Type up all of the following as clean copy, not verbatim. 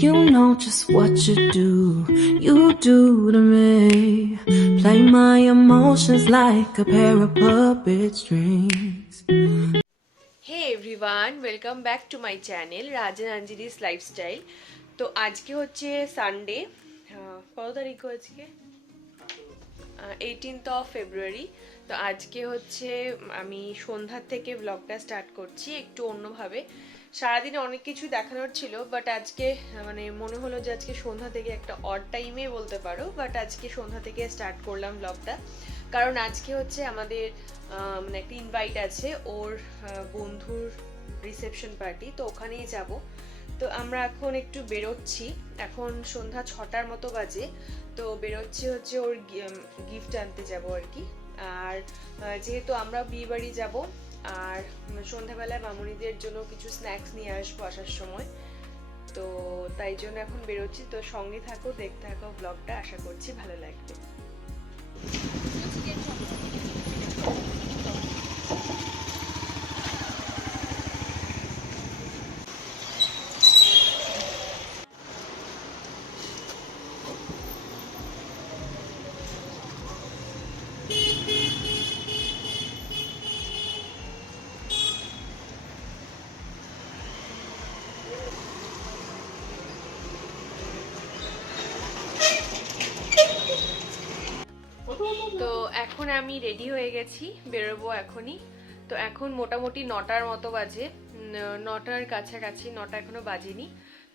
You know just what you do to me. Play my emotions like a pair of puppet strings. Hey everyone, welcome back to my channel Rajan Anjali's lifestyle. তো আজকে হচ্ছে Sunday, কত তারিখ আজকে 18th ফেব্রুয়ারি। তো আজকে হচ্ছে আমি সন্ধ্যার থেকে ব্লগটা স্টার্ট করছি একটু অন্যভাবে। সারাদিনে অনেক কিছু দেখানোর ছিল, বাট আজকে মানে মনে হলো যে আজকে সন্ধ্যা থেকে একটা অড টাইমে বলতে পারো, বাট আজকে সন্ধ্যা থেকে স্টার্ট করলাম ব্লগটা। কারণ আজকে হচ্ছে আমাদের মানে একটা ইনভাইট আছে ওর বন্ধুর রিসেপশন পার্টি, তো ওখানেই যাব। তো আমরা এখন একটু বেরোচ্ছি, এখন সন্ধ্যা 6টার মতো বাজে। তো বেরোচ্ছি হচ্ছে ওর গিফট আনতে যাব আর কি। আর যেহেতু আমরা বিয়ে বাড়ি যাব, আর সন্ধ্যাবেলায় মামুনিদের জন্য কিছু স্ন্যাক্স নিয়ে আসবো আসার সময়, তো তাই জন্য এখন বেরোচ্ছি। তো সঙ্গে থাকো, দেখতে থাকো ব্লগটা, আশা করছি ভালো লাগবে। তো এখন আমি রেডি হয়ে গেছি, বেরোবো এখনই। তো এখন মোটামুটি 9টার মতো বাজে, 9টার কাছাকাছি, 9টা এখনো বাজেনি।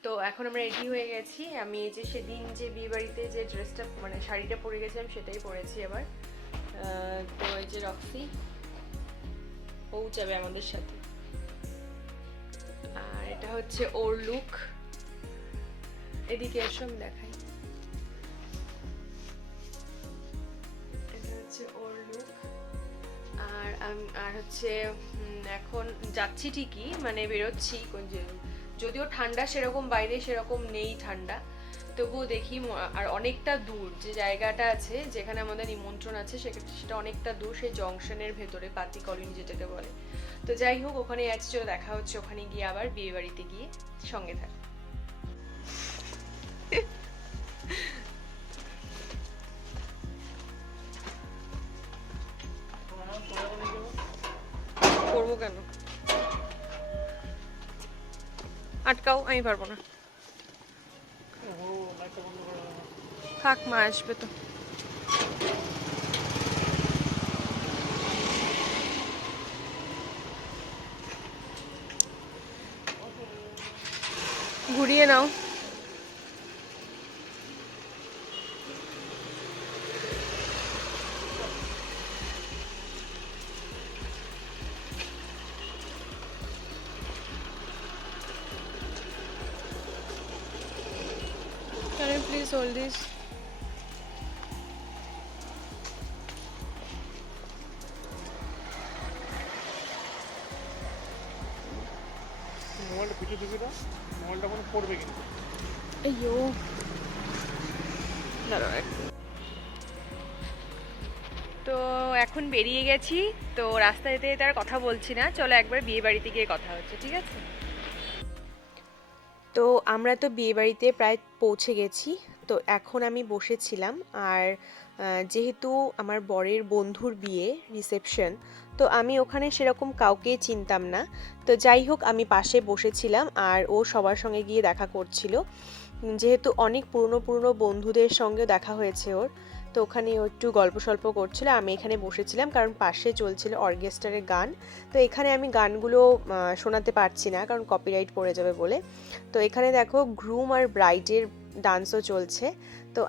তো এখন আমরা রেডি হয়ে গেছি। আমি এই যে সেদিন যে বিয়ে বাড়িতে যে ড্রেসটা মানে শাড়িটা পরে গেছিলাম সেটাই পরেছি এবার। তো এই যে রক্সি ও যাবে আমাদের সাথে, আর এটা হচ্ছে ওর লুক। এদিকে এসো আমি দেখাই, এটা হচ্ছে ওর লুক। আর আর হচ্ছে এখন যাচ্ছি ঠিকই, মানে বেরোচ্ছি, যদিও ঠান্ডা সেরকম বাইরে সেরকম নেই ঠান্ডা, তবুও দেখি। আর অনেকটা দূর যে জায়গাটা আছে যেখানে আমাদের নিমন্ত্রণ আছে সেটা অনেকটা দূর, সেই জংশনের ভেতরে, পাতি কলোনি যেটাকে বলে। তো যাই হোক, ওখানে যাচ্ছি, চলো দেখা হচ্ছে ওখানে গিয়ে, আবার বিয়ে বাড়িতে গিয়ে। সঙ্গে থাক। করবো কেন, আটকাও, আমি পারবো না। থাক, মা আসবে তো। ঘুরিয়ে নাও। Can you please hold this? মোবাইলটা পিছিয়ে দিবি না, মোবাইলটা কোনো পড়বে কিন্তু। আইয়ো, দাঁড়াও। তো এখন বেরিয়ে গেছি, তো রাস্তায় যেতে যেতে আর কথা বলছি না, চলো একবার বিয়ে বাড়িতে গিয়ে কথা হচ্ছে, ঠিক আছে? তো আমরা তো বিয়ে বাড়িতে প্রায় পৌঁছে গেছি। তো এখন আমি বসেছিলাম, আর যেহেতু আমার বরের বন্ধুর বিয়ে রিসেপশন, তো আমি ওখানে সেরকম কাউকে চিনতাম না। তো যাই হোক, আমি পাশে বসেছিলাম, আর ও সবার সঙ্গে গিয়ে দেখা করছিল। যেহেতু অনেক পুরনো পুরনো বন্ধুদের সঙ্গে দেখা হয়েছে ওর, তো ওখানে ও একটু গল্প সল্প করছিল, আমি এখানে বসেছিলাম, কারণ পাশে চলছিল অর্কেস্ট্রারের গান। তো এখানে আমি গানগুলো শোনাতে পারছি না, কারণ কপিরাইট পড়ে যাবে বলে। তো এখানে দেখো গ্রুম আর ব্রাইডের ডান্সও চলছে। তো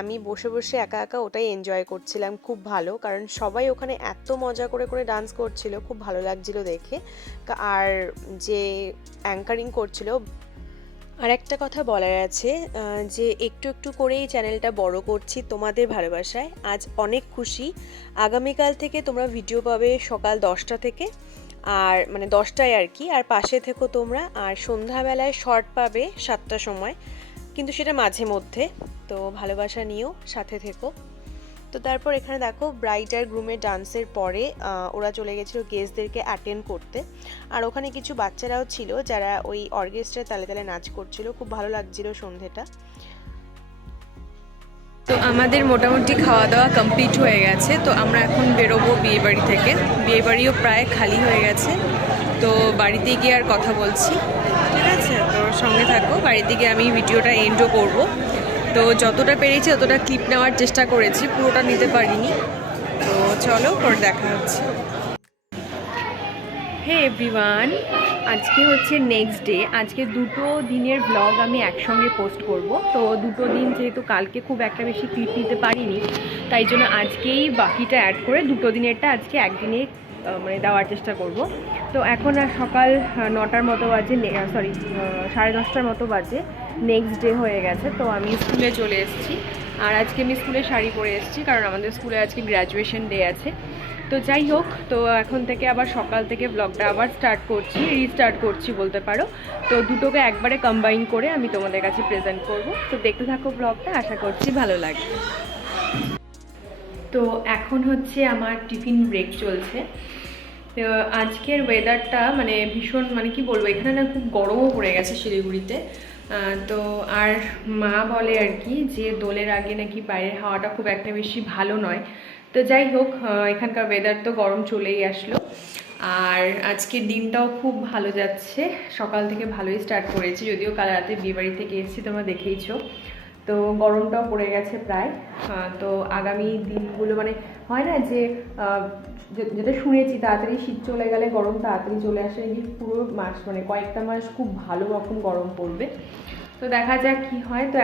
আমি বসে বসে একা একা ওটাই এনজয় করছিলাম, খুব ভালো, কারণ সবাই ওখানে এত মজা করে করে ডান্স করছিল, খুব ভালো লাগছিল দেখে। আর যে অ্যাঙ্কারিং করছিল, আর একটা কথা বলার আছে, যে একটু একটু করেই চ্যানেলটা বড় করছি তোমাদের ভালোবাসায়। আজ অনেক খুশি, আগামীকাল থেকে তোমরা ভিডিও পাবে সকাল 10টা থেকে, আর মানে 10টায় আর কি। আর পাশে থেকো তোমরা, আর সন্ধ্যাবেলায় শর্ট পাবে 7টার সময়, কিন্তু সেটা মাঝে মধ্যে। তো ভালোবাসা নিও, সাথে থেকো। তো তারপর এখানে দেখো ব্রাইড আর গ্রুমের ডান্সের পরে ওরা চলে গেছিলো গেস্টদেরকে অ্যাটেন্ড করতে। আর ওখানে কিছু বাচ্চারাও ছিল যারা ওই অর্কেস্ট্রায় তালে তালে নাচ করছিল, খুব ভালো লাগছিল সন্ধেটা। তো আমাদের মোটামুটি খাওয়া দাওয়া কমপ্লিট হয়ে গেছে, তো আমরা এখন বেরোবো বিয়েবাড়ি থেকে। বিয়েবাড়িও প্রায় খালি হয়ে গেছে, তো বাড়িতে গিয়ে আর কথা বলছি, ঠিক আছে? তো সঙ্গে থাকো, বাড়িতে গিয়ে আমি ভিডিওটা এন্ডও করব। তো যতটা পেরেছি ততটা ক্লিপ নেওয়ার চেষ্টা করেছি, পুরোটা নিতে পারিনি। তো চলো, পরে দেখা হচ্ছে। হে এভরিওয়ান, আজকে হচ্ছে নেক্সট ডে। আজকে 2 দিনের ব্লগ আমি একসঙ্গে পোস্ট করব। তো 2 দিন যেহেতু কালকে খুব একটা বেশি ক্লিপ নিতে পারিনি, তাই জন্য আজকেই বাকিটা অ্যাড করে 2 দিনেরটা আজকে একদিনে মানে দেওয়ার চেষ্টা করব। তো এখন আর সকাল 9টার মতো বাজে, সরি 10:30টার মতো বাজে, নেক্সট ডে হয়ে গেছে। তো আমি স্কুলে চলে এসেছি, আর আজকে আমি স্কুলে শাড়ি পরে এসেছি কারণ আমাদের স্কুলে আজকে গ্র্যাজুয়েশন ডে আছে। তো যাই হোক, তো এখন থেকে আবার সকাল থেকে ব্লগটা আবার রিস্টার্ট করছি বলতে পারো। তো দুটোকে একবারে কম্বাইন করে আমি তোমাদের কাছে প্রেজেন্ট করব। তো দেখতে থাকো ব্লগটা, আশা করছি ভালো লাগবে। তো এখন হচ্ছে আমার টিফিন ব্রেক চলছে। তো আজকের ওয়েদারটা মানে ভীষণ, মানে কি বলবো, এখানে না খুব গরমও পড়ে গেছে শিলিগুড়িতে। তো আর মা বলে আর কি যে দোলের আগে নাকি বাইরের হাওয়াটা খুব একটা বেশি ভালো নয়। তো যাই হোক, এখানকার ওয়েদার তো গরম চলেই আসলো। আর আজকের দিনটাও খুব ভালো যাচ্ছে, সকাল থেকে ভালোই স্টার্ট করেছি, যদিও কাল রাতে বিয়েবাড়ি থেকে এসেছি, তোমরা দেখেইছো। তো গরমটাও পড়ে গেছে প্রায়। তো আগামী দিনগুলো মানে হয় না যে যেটা শুনেছি তাড়াতাড়ি শীত চলে গেলে গরম তাড়াতাড়ি চলে আসে, এই পুরো মাস মানে কয়েকটা মাস খুব ভালো রকম গরম পড়বে। তো দেখা যাক কি হয়। তো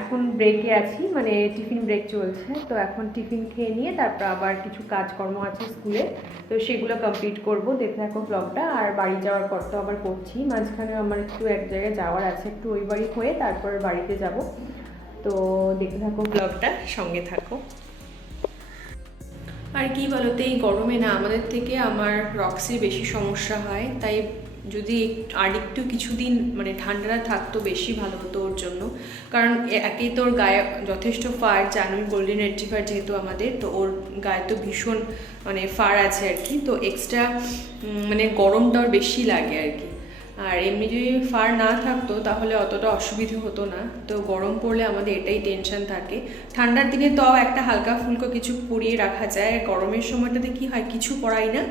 এখন ব্রেকে আছি, মানে টিফিন ব্রেক চলছে। তো এখন টিফিন খেয়ে নিয়ে তারপর আবার কিছু কাজকর্ম আছে স্কুলে, তো সেগুলো কমপ্লিট করব। দেখতে থাকো ব্লগটা। আর বাড়ি যাওয়ার পর তো আবার করছি, মাঝখানে আমার একটু এক জায়গায় যাওয়ার আছে, একটু ওই বাড়ি হয়ে তারপর বাড়িতে যাব। তো দেখতে থাকো ব্লগটা, সঙ্গে থাকো। আর কি বলতো, এই গরমে না আমাদের থেকে আমার রক্সির বেশি সমস্যা হয়, তাই যদি আর একটু কিছুদিন মানে ঠান্ডাটা থাকতো বেশি ভালো হতো ওর জন্য। কারণ একেই তো ওর গায়ে যথেষ্ট ফার, জানুই গোল্ডেন রিট্রিভার যেহেতু আমাদের, তো ওর গায়ে তো ভীষণ মানে ফার আছে আর কি। তো এক্সট্রা মানে গরমটা ওর বেশি লাগে আর কি। আর এমনি যদি ফার না থাকতো তাহলে অতটা অসুবিধে হতো না। তো গরম পড়লে আমাদের এটাই টেনশন থাকে। ঠান্ডার দিনে তো একটা হালকা ফুলকো কিছু পরিয়ে রাখা যায়, গরমের সময়টাতে কি হয় কিছু পরাই না,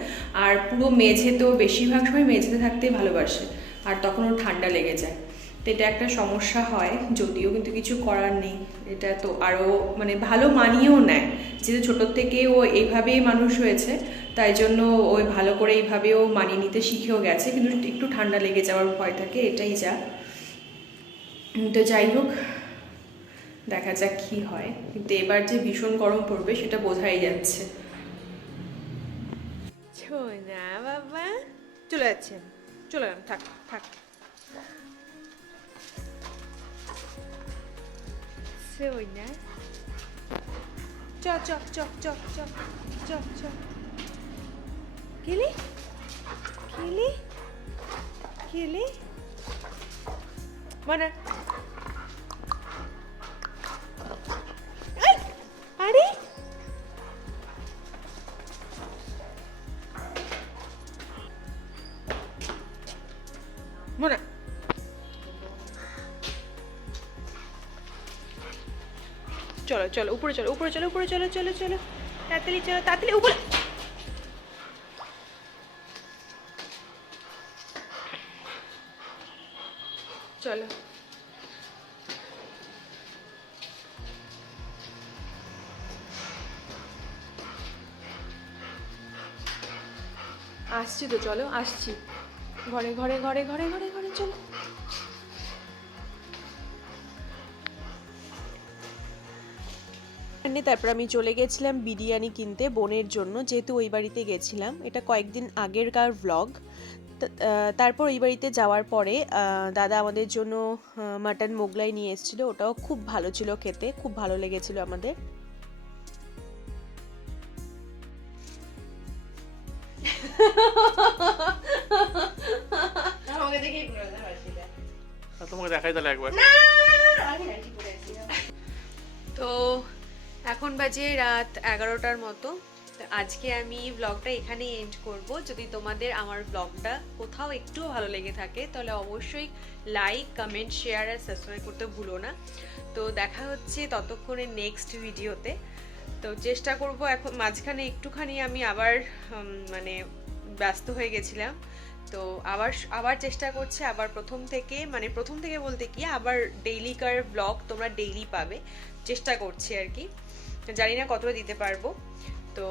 আর পুরো মেঝেতেও বেশিরভাগ সময় মেঝেতে থাকতেই ভালোবাসে, আর তখন ওর ঠান্ডা লেগে যায়। তো এটা একটা সমস্যা হয়, যদিও কিন্তু কিছু করার নেই। এটা তো আরও মানে ভালো মানিয়েও নেয়, যেহেতু ছোটোর থেকে ও এইভাবেই মানুষ হয়েছে, তাই জন্য ওই ভালো করে এইভাবেও মানিয়ে নিতে শিখেও গেছে। কিন্তু একটু ঠান্ডা লেগে যাওয়ার ভয় থাকে, এটাই যা। তো যাই হোক, দেখা যাক কী হয়। কিন্তু এবার যে ভীষণ গরম পড়বে সেটা বোঝাই যাচ্ছে। না বাবা, চলে যাচ্ছে, চলে গেলাম, থাক থাক। না চ চ চ চ চ চ চ খেলি খেলি খেলি মানে আরে মোনা চলো চলো উপরে চলো, উপরে চলো, উপরে চলো, চলো চলো তাড়াতাড়ি, চলো তাড়াতাড়ি উপরে। চলো আসছি তো, চলো আসছি, ঘরে ঘরে ঘরে ঘরে ঘরে ঘরে চলো। তারপর আমি চলে গেছিলাম বিরিয়ানি কিনতে বোনের জন্য, যেহেতু ওই বাড়িতে গেছিলাম। এটা কয়েকদিন আগেরকার ভ্লগ। তারপর ওই বাড়িতে যাওয়ার পরে দাদা আমাদের জন্য মাটন মোগলাই নিয়ে এসেছিল, ওটাও খুব ভালো ছিল খেতে, খুব ভালো লেগেছিল আমাদের। তোমাকে দেখাই তাহলে একবার। তো এখন বাজে রাত 11টার মতো। তো আজকে আমি ব্লগটা এখানেই এন্ড করব। যদি তোমাদের আমার ব্লগটা কোথাও একটু ভালো লেগে থাকে তাহলে অবশ্যই লাইক, কমেন্ট, শেয়ার আর সাবস্ক্রাইব করতে ভুলো না। তো দেখা হচ্ছে ততক্ষণে নেক্সট ভিডিওতে। তো চেষ্টা করব, এখন মাঝখানে একটুখানি আমি আবার মানে ব্যস্ত হয়ে গেছিলাম। তো আবার চেষ্টা করছি, আবার প্রথম থেকে বলতে কি আবার ডেইলিকার ব্লগ তোমরা ডেইলি পাবে, চেষ্টা করছি আর কি। জানি না কতটা দিতে পারবো। তো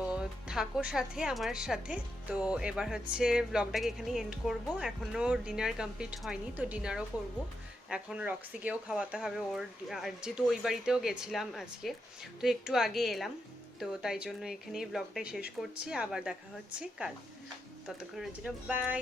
থাকো সাথে আমার সাথে। তো এবার হচ্ছে ব্লগটাকে এখানেই এন্ড করব। এখনো ডিনার কমপ্লিট হয়নি, তো ডিনারও করব। এখন রক্সিকেও খাওয়াতে হবে ওর, আর যেহেতু ওই বাড়িতেও গেছিলাম আজকে, তো একটু আগে এলাম। তো তাই জন্য এখানেই ব্লগটাই শেষ করছি, আবার দেখা হচ্ছে কাল। ততক্ষণের জন্য বাই।